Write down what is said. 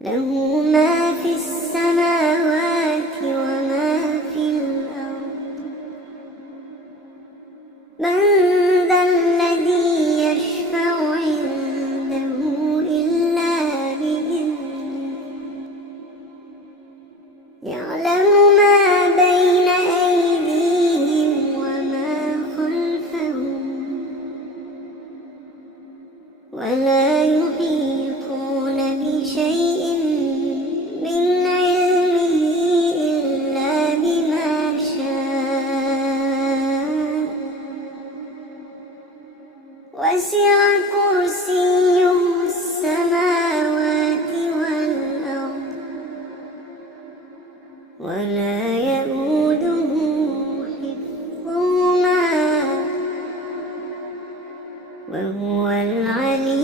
له ما في السماوات وما في الأرض. من ذا الذي يشفع عنده إلا يعلم ما بين أيديهم وما خلفهم. ولا وسع كرسيه السماوات والأرض ولا يئوده حفظهما وهو العلي